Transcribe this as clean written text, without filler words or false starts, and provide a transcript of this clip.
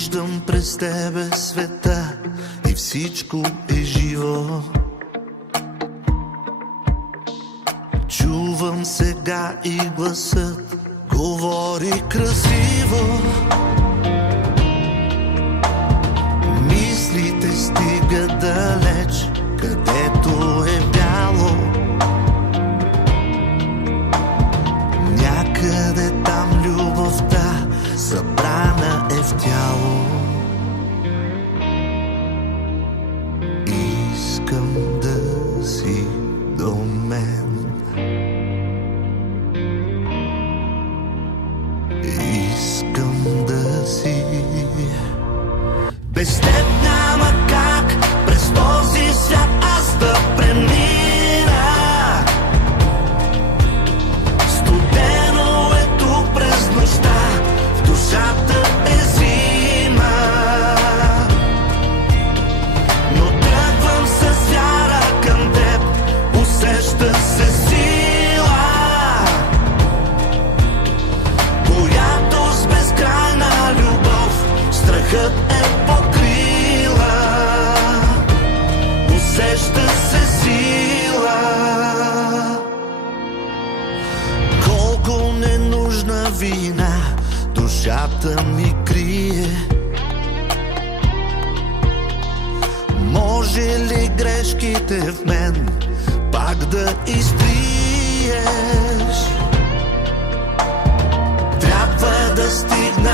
Виждам през тебе света и всичко е живо. Чувам сега и гласът говори красиво. Мислите стигат далеч, където е бяло. Някъде там любовта събрана е в тяло. Искам да си до мен. Искам да си. Без теб няма как през този свят аз да премина. Студено е тук през нощта, в душата е зима. Но тръгвам с вяра към теб, усеща се сила, която с безкрайна любов страхът е покрила. Усеща се сила. Колко ненужна вина душата ми крие. Може ли грешките в мен пак да изтриеш? Трябва да стигна